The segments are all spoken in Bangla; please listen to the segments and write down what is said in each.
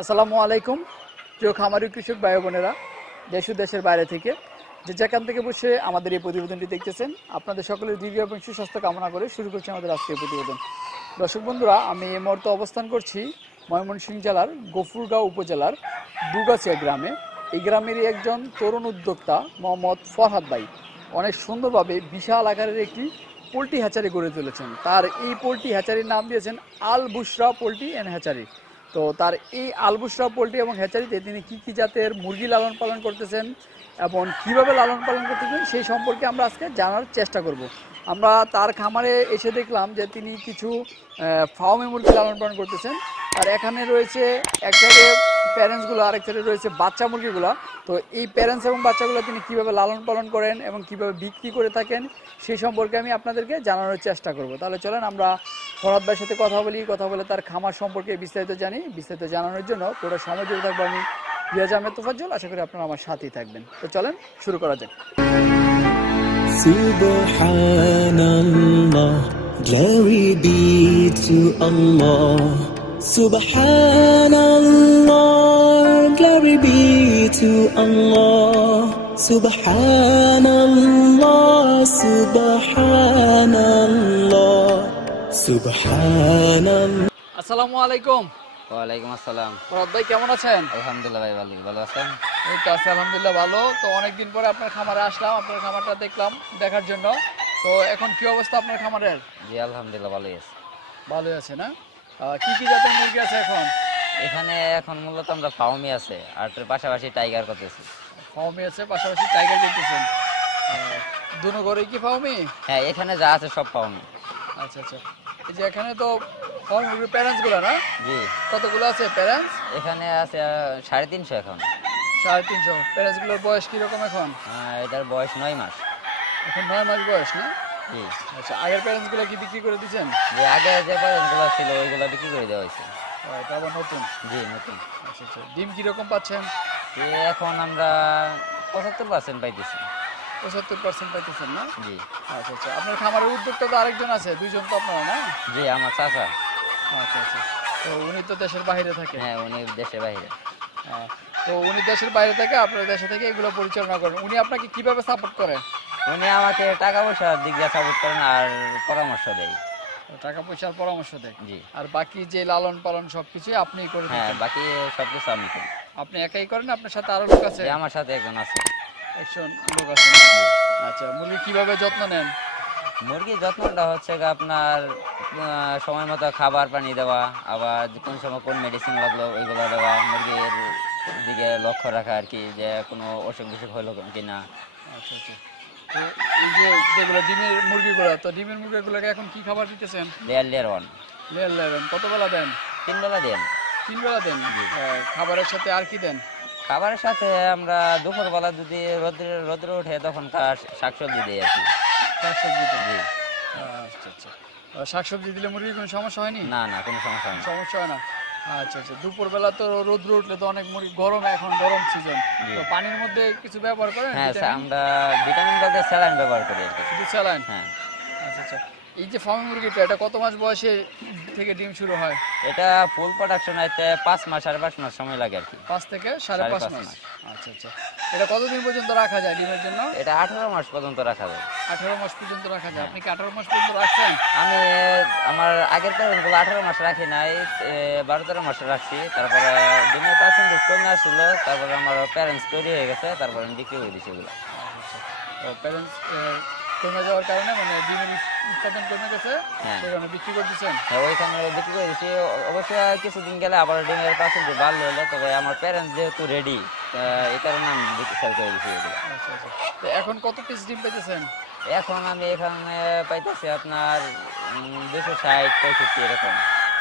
আসসালামু আলাইকুম প্রিয় খামারি কৃষক ভাই বোনেরা, দেশ ও দেশের বাইরে থেকে যে যেখান থেকে বসে আমাদের এই প্রতিবেদনটি দেখতেছেন, আপনাদের সকলের দীর্ঘ এবং সুস্বাস্থ্য কামনা করে শুরু করছি আমাদের আজকের প্রতিবেদন। দর্শক বন্ধুরা, আমি এই মুহূর্তে অবস্থান করছি ময়মনসিংহ জেলার গফুরগাঁও উপজেলার দুগাছিয়া গ্রামে। এই গ্রামেরই একজন তরুণ উদ্যোক্তা মোহাম্মদ ফরহাদ ভাই অনেক সুন্দরভাবে বিশাল আকারের একটি পোলট্রি হ্যাচারি গড়ে তুলেছেন। তার এই পোলট্রি হ্যাচারির নাম দিয়েছেন আল বুশরা পোলট্রি অ্যান্ড হ্যাচারি। তো তার এই আলবুসরা পোলট্রি এবং হ্যাচারিতে তিনি কী কী জাতের মুরগি লালন পালন করতেছেন এবং কীভাবে লালন পালন করতেছেন সেই সম্পর্কে আমরা আজকে জানার চেষ্টা করব। আমরা তার খামারে এসে দেখলাম যে তিনি কিছু ফার্মে মুরগি লালন পালন করতেছেন। আর এখানে রয়েছে এক সাইডে প্যারেন্টসগুলো, আরেক সাইডে রয়েছে বাচ্চা মুরগিগুলো। তো এই প্যারেন্টস এবং বাচ্চাগুলো তিনি কীভাবে লালন পালন করেন এবং কীভাবে বিক্রি করে থাকেন সেই সম্পর্কে আমি আপনাদেরকে জানানোর চেষ্টা করব। তাহলে চলেন আমরা ফরহাদ ভাইয়ের সাথে কথা বলে তার খামার সম্পর্কে বিস্তারিত জানি। বিস্তারিত জানানোর জন্য পুরো সময় জুড়ে থাকবো আমি রিয়াজ আহমেদ তোফাজ্জল। আশা করি আপনারা আমার সাথেই থাকবেন। তো চলেন শুরু করা যাক। Subhanallah, glory be to Allah. Subhanallah, glory be to Allah. Subhanallah, Subhanallah, Subhanallah. আসসালামু আলাইকুম। ওয়ালাইকুম আসসালাম। ফরহাদ ভাই কেমন আছেন? আলহামদুলিল্লাহ ভাই, ভালো আছেন? এই তো আছি আলহামদুলিল্লাহ ভালো। তো অনেকদিন পরে আপনার খামারে আসলাম, আপনার খামারটা দেখলাম দেখার জন্য। তো এখন কি অবস্থা আপনার খামারের? জি আলহামদুলিল্লাহ ভালোই আছে। ভালোই আছে না? কি কি জাতের মুরগি আছে এখন? এখানে এখন মূলত আমরা ফার্মই আছে, আর এর পাশাপাশি টাইগার করতেছি। ফার্মি আছে, পাশাপাশি টাইগার করতেছেন। দুনো ঘরে কি ফার্মি? হ্যাঁ, এখানে যা আছে সব ফার্মই। আচ্ছা আচ্ছা। এই যে এখানে তো ফার্ম মুরগির প্যারেন্টসগুলো না? জি। কতগুলো আছে প্যারেন্টস? এখানে আছে 350 এখন। 350। প্যারেন্টসগুলোর বয়স কিরকম এখন? এটার বয়স 9 মাস। এখন 9 মাস বয়স না? জি। আচ্ছা, আগের প্যারেন্টসগুলো কি বিক্রি করে দিয়েছেন? যে আগে যে প্যারেন্টসগুলো ছিল ওইগুলো বিক্রি করে দেওয়া হয়েছে। এটা আবার নতুন? জি নতুন। আচ্ছা আচ্ছা। ডিম কিরকম পাচ্ছেন? এখন আমরা 75% পাইতেছি। 75% পাইতেছেন না? জি। আচ্ছা আচ্ছা। আপনার খামারের উদ্যোক্তা তো আরেকজন আছে, দুইজন তো আপনারা না? জি, আমার চাচা। আচ্ছা আচ্ছা। তো উনি তো দেশের বাইরে থাকে? হ্যাঁ, উনি দেশের বাইরে। হ্যাঁ। তো উনি দেশের বাইরে থেকে আপনার দেশে থেকে এগুলো পরিচালনা করেন। উনি আপনাকে কিভাবে সাপোর্ট করে? উনি আমাকে টাকা পয়সার দিক দিয়ে সাপোর্ট করেন আর পরামর্শ দেয়। টাকা পয়সার পরামর্শ দেয়? জি। আর বাকি যে লালন পালন সবকিছুই আপনিই করে হ্যাঁ, থাকেন? বাকি সবকিছু আমি করি। আপনি একাই করেন, আপনার সাথে আরো লোক আছে? আমার সাথে একজন আছে। একজন লোক আছে? আচ্ছা, মুরগি কিভাবে যত্ন নেন? মুরগির যত্নটা হচ্ছে আপনার সময় মতো খাবার পানি দেওয়া, আবার কোন সময় কোন মেডিসিন লাগলো ওইগুলো দেওয়া, মুরগির দিকে লক্ষ্য রাখা আর কি, যে কোনো অসুখ বিসুখ হলো কিনা। আচ্ছা আচ্ছা। তো এই যে যেগুলো ডিমের মুরগিগুলো, তো ডিমের মুরগিগুলোকে এখন কি খাবার দিতেছেন? লেয়ার 1। লেয়ার লেবেন কত বেলা দেন? 3 বেলা দেন। 3 বেলা দেন? খাবারের সাথে আর কি দেন? খাবারের সাথে আমরা দুপুরবেলা যদি রোদ্রে ওঠে তখন শাকসবজি দিই আর কি। শাকসবজি দেন? জি। আচ্ছা আচ্ছা। শাকসবজি দিলে মুরগির কোনো সমস্যা হয়নি? না না, কোনো সমস্যা নেই। সমস্যা হয় না? আচ্ছা আচ্ছা। দুপুরবেলা তো রোদ্র উঠলে তো অনেক মুরগি গরমে, এখন গরম সিজন, তো পানির মধ্যে কিছু ব্যবহার করেন? হ্যাঁ, আমরা ভিটামিন বলতে স্যালাইন ব্যবহার করি আর কি। শুধু স্যালাইন? হ্যাঁ। আচ্ছা আচ্ছা। এই যে ফার্ম মুরগিটা, এটা কত মাস বয়সে থেকে ডিম শুরু হয়? এটা ফুল প্রোডাকশন হইতে 5 মাস 5.5 মাস সময় লাগে আর কি। 5 থেকে 5.5 মাস? আচ্ছা আচ্ছা। এটা কতদিন পর্যন্ত রাখা যায় ডিমের জন্য? এটা 18 মাস পর্যন্ত রাখা যায়। 18 মাস পর্যন্ত রাখা যায়? আপনি কি 18 মাস পর্যন্ত রাখছেন? আমি আমার আগের প্যারেন্টগুলো 18 মাস রাখি নাই, 12-13 মাস রাখছি। তারপরে ডিমের পার্সেন্টেজ কমে আসছিল, তারপরে আমার প্যারেন্টস তৈরি হয়ে গেছে, তারপরে আমি বিক্রি করে দিচ্ছি ওগুলো। তো প্যারেন্টস কমে যাওয়ার কারণে, মানে ডিমের উৎপাদন কমে গেছে, সেই কারণে বিক্রি করে দিচ্ছেন? হ্যাঁ, ওইখানে বিক্রি করে দিচ্ছি। অবশ্য কিছুদিন গেলে আবার ডিমের পার্সেন্টেজ ভালো হলো, তবে আমার প্যারেন্টস যেহেতু রেডি, এই কারণে আমি সেল করে দিচ্ছি এগুলো। আচ্ছা আচ্ছা। তো এখন কত পিস ডিম পেতেছেন? এখন আমি এখানে পাইতেছি আপনার 260-65 এরকম।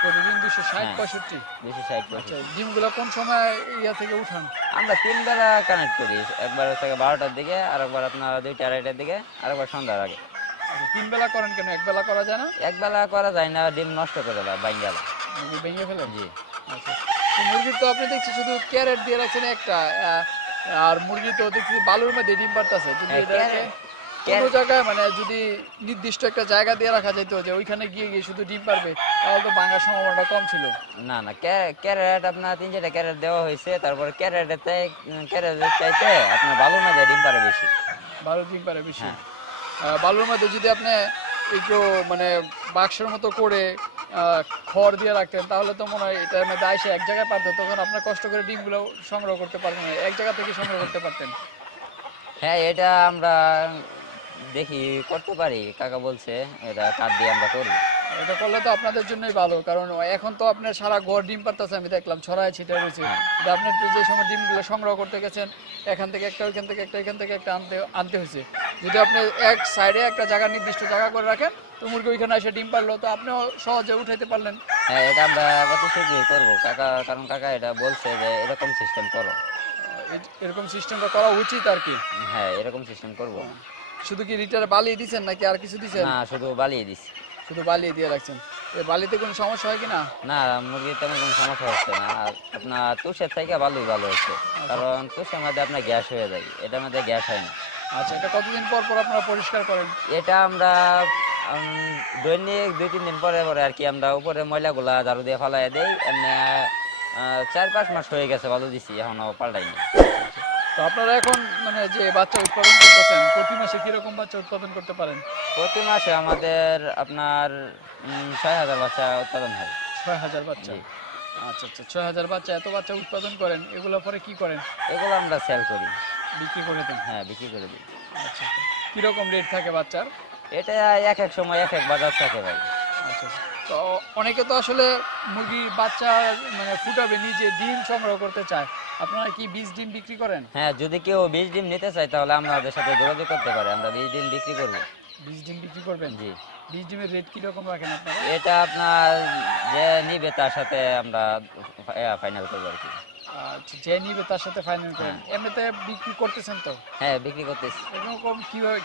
প্রতিদিন 260-65? 260-65। আচ্ছা, ডিমগুলো কোন সময় ইয়া থেকে উঠান? আমরা 3 বেলা কানেক্ট করি, একবার হচ্ছে 12টার দিকে, আরেকবার আপনার 2টা-2:30টার দিকে, আরেকবার সন্ধ্যার আগে। আচ্ছা, 3 বেলা করেন কেন? এক বেলা করা যায় না? এক বেলা করা যায় না, ডিম নষ্ট করে দেয়, বাইঙ্গালা। মুরগি ভেঙে ফেলেন? জি। আচ্ছা। তো মুরগির তো আপনি দেখছি শুধু ক্যারেট দিয়ে রাখছেন একটা, আর মুরগি তো দেখছি বালুর মধ্যে ডিম পারতেছে, কিন্তু এটাকে কোনো জায়গায় মানে যদি নির্দিষ্ট একটা জায়গা দিয়ে রাখা যেত যে ওইখানে গিয়ে গিয়ে শুধু ডিম পারবে, তাহলে তো ভাঙার সম্ভাবনাটা কম ছিল। না না, ক্যারেট আপনার 3-4টা ক্যারেট দেওয়া হয়েছে, তারপর ক্যারেটের চাইতে আপনার বালুর মাঝে ডিম পারে বেশি। ভালো ডিম পারে বেশি। হ্যাঁ। বালুর মধ্যে যদি আপনি একটু মানে বাক্সের মতো করে খড় দিয়ে রাখতেন, তাহলে তো মনে হয় এটার মধ্যে আইসে এক জায়গায় পারতো, তখন আপনার কষ্ট করে ডিমগুলো সংগ্রহ করতে পারবেন না, এক জায়গা থেকে সংগ্রহ করতে পারতেন। হ্যাঁ, এটা আমরা দেখি করতে পারি, কাকা বলছে এটা কাঠ দিয়ে আমরা করবো। এটা করলে তো আপনাদের জন্যই ভালো, কারণ এখন তো আপনার সারা ঘর ডিম পারতেছে, আমি দেখলাম ছড়ায় ছিটা রয়েছে। আপনি যে সময় ডিমগুলো সংগ্রহ করতে গেছেন, এখান থেকে একটা, ওইখান থেকে একটা, এখান থেকে একটা আনতে হয়েছে। যদি আপনি এক সাইডে একটা জায়গা নির্দিষ্ট জায়গা করে রাখেন, তো মুরগি ওইখানে এসে ডিম পারলো, তো আপনিও সহজে উঠাইতে পারলেন। হ্যাঁ, এটা আমরা কত শীঘ্রই করবো কাকা, কারণ কাকা এটা বলছে যে এরকম সিস্টেম করো। এরকম সিস্টেমটা করা উচিত আর কি। হ্যাঁ, এরকম সিস্টেম করবো। শুধু কি রিটারে বালিয়ে দিচ্ছেন নাকি আর কিছু দিচ্ছেন? না, শুধু বালিয়ে দিছি। শুধু বালিয়ে দিয়ে রাখছেন। এই বালিতে কোনো সমস্যা হয় কিনা? না, মুরগির তেমন কোনো সমস্যা হচ্ছে না। আর আপনার তুষের থেকে বালুই ভালো হচ্ছে, কারণ তুষের মধ্যে আপনার গ্যাস হয়ে যায়, এটার মধ্যে গ্যাস হয় না। আচ্ছা, এটা কতদিন পর পর আপনারা পরিষ্কার করেন? এটা আমরা দৈনিক 2-3 দিন পরে পরে আর কি আমরা উপরে ময়লাগুলা ঝাড়ু দিয়ে ফালাই দেই। এমনি 4-5 মাস হয়ে গেছে বালু দিছি, এখনো পাল্টাইনি। তো আপনারা এখন মানে যে বাচ্চা উৎপাদন করতেছেন, প্রতি মাসে কিরকম বাচ্চা উৎপাদন করতে পারেন? প্রতি মাসে আমাদের আপনার 6,000 বাচ্চা উৎপাদন হয়। 6,000 বাচ্চা? জি। আচ্ছা আচ্ছা, 6,000 বাচ্চা, এত বাচ্চা উৎপাদন করেন, এগুলো পরে কি করেন? এগুলো আমরা সেল করি। বিক্রি করে দেন? হ্যাঁ, বিক্রি করে দিই। আচ্ছা, কিরকম রেট থাকে বাচ্চার? এটা এক এক সময় এক এক বাজার থাকে ভাই। আচ্ছা, তো অনেকে তো আসলে মুরগির বাচ্চা মানে ফুটাবে নিজে, ডিম সংগ্রহ করতে চায়, আপনারা কি বীজ ডিম বিক্রি করেন? হ্যাঁ, যদি কেউ 20 ডিম নিতে চায় তাহলে আমাদের সাথে যোগাযোগ করতে পারে, আমরা 20 ডিম বিক্রি করবো। বীজ ডিম বিক্রি করবেন? জি। বীজ ডিমের রেট কিরকম রাখেন আপনারা? এটা আপনার যে নিবে তার সাথে আমরা ফাইনাল করবো আর কি। আচ্ছা, যে নিবে তার সাথে ফাইনাল করেন। এমনিতে বিক্রি করতেছেন তো? হ্যাঁ, বিক্রি করতেছি। এরকম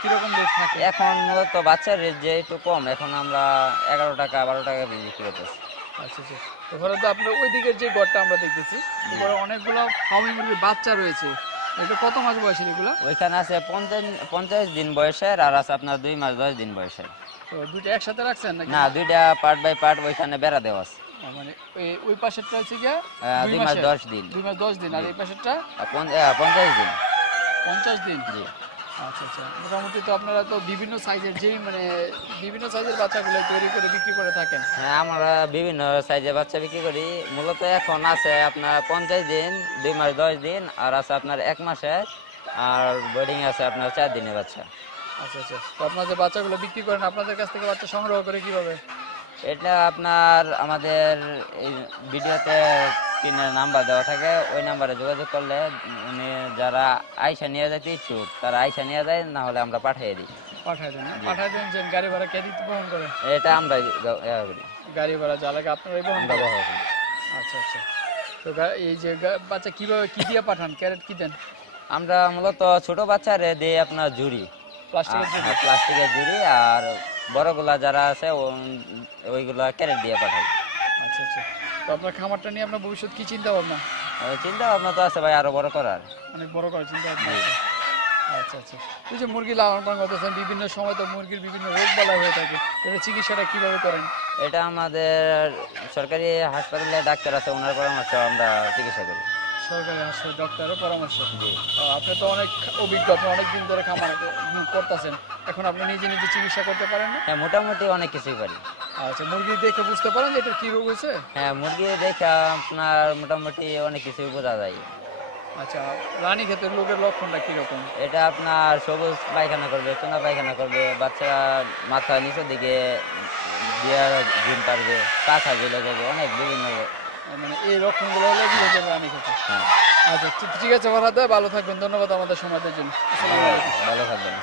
কিরকম রেট থাকে? এখন মূলত বাচ্চার রেট যে একটু কম, এখন আমরা 11 টাকা 12 টাকা বিক্রি করতেছি। আচ্ছা আচ্ছা, এবারে তো আপনার ওই দিকের যে গড়টা আমরা দেখতেছি, এবারে অনেকগুলো ফার্মি মুরগির বাচ্চা রয়েছে, এটা কত মাস বয়সের এগুলো? ওইখানে আছে 50 দিন বয়সের, আর আছে আপনার 2 মাস 10 দিন বয়সের। তো দুটো একসাথে রাখছেন নাকি? না, দুইটা পার্ট বাই পার্ট ওইখানে বেড়া দেওয়া আছে। মানে ওই পাশেরটা হচ্ছে গিয়া 2 মাস 10 দিন। 2 মাস 10 দিন, আর এই পাশেরটা 50 দিন। 50 দিন? জি। আচ্ছা আচ্ছা, মোটামুটি তো আপনারা তো বিভিন্ন সাইজের মানে বিভিন্ন সাইজের বাচ্চাগুলো তৈরি করে বিক্রি করে থাকেন। হ্যাঁ, আমরা বিভিন্ন সাইজের বাচ্চা বিক্রি করি। মূলত এখন আছে আপনার 50 দিন, 2 মাস 10 দিন, আর আছে আপনার 1 মাসে, আর বোর্ডিং আছে আপনার 4 দিনের বাচ্চা। আচ্ছা আচ্ছা, তো আপনারা যে বাচ্চাগুলো বিক্রি করেন, আপনাদের কাছ থেকে বাচ্চা সংগ্রহ করে কিভাবে? এটা আপনার আমাদের এই ভিডিওতে স্ক্রিনের নাম্বার দেওয়া থাকে, ওই নাম্বারে যোগাযোগ করলে উনি যারা আইসা নিয়ে যেতে ইচ্ছুক তারা আইসা নিয়ে যায়, না হলে আমরা পাঠিয়ে দিই। পাঠায় দেন? পাঠায় দেন যে গাড়ি ভাড়া কে দিতে বহন করে? এটা আমরা করি, গাড়ি ভাড়া যা লাগে আপনারাই বহন আমরা করেন? বহন করি। আচ্ছা আচ্ছা, তো এই যে বাচ্চা কিভাবে কি দিয়ে পাঠান, ক্যারেট কি দেন? আমরা মূলত ছোট বাচ্চারে দিই আপনার ঝুড়ি, প্লাস্টিকের জন্য? প্লাস্টিকের ঝুড়ি, আর বড়গুলা যারা আছে ওইগুলা ক্যারেট দিয়ে পাঠাই। আচ্ছা আচ্ছা, তো আপনার খামারটা নিয়ে আপনার ভবিষ্যৎ কি চিন্তা ভাবনা? চিন্তা ভাবনা তো আছে ভাই আরো বড় করার। অনেক বড় করে চিন্তা ভাবনা আছে। আচ্ছা আচ্ছা, এই যে মুরগি লালন পালন করতেছেন, বিভিন্ন সময় তো মুরগির বিভিন্ন রোগ বালাই হয়ে থাকে, এটা চিকিৎসাটা কিভাবে করেন? এটা আমাদের সরকারি হাসপাতালে ডাক্তার আছে, ওনার পরামর্শ আমরা চিকিৎসা করি। সরকারি হাসপাতাল ডক্টরের পরামর্শ? জি। আপনি তো অনেক অভিজ্ঞ, আপনি অনেকদিন ধরে খামার করতেছেন, এখন আপনি নিজে নিজে চিকিৎসা করতে পারেন না? হ্যাঁ, মোটামুটি অনেক কিছুই পারি। আচ্ছা, মুরগি দেখে বুঝতে পারেন যে এটা কি রোগ হয়েছে? হ্যাঁ, মুরগি দেখে আপনার মোটামুটি অনেক কিছুই বোঝা যায়। আচ্ছা, রানী ক্ষেতের রোগের লক্ষণটা কিরকম? এটা আপনার সবুজ পায়খানা করবে, চুনা পায়খানা করবে, বাচ্চা মাথা নিচের দিকে দিয়ে ঘুম পারবে, কাঁচা ঝুলে যাবে, অনেক বিভিন্ন। মানে এই লক্ষণগুলো হলে রানী ক্ষেতে? হ্যাঁ। আচ্ছা ঠিক আছে, ভালো থাকবেন, ধন্যবাদ আমাদের সময়ের জন্য। আসসালামু আলাইকুম। ভালো থাকবেন।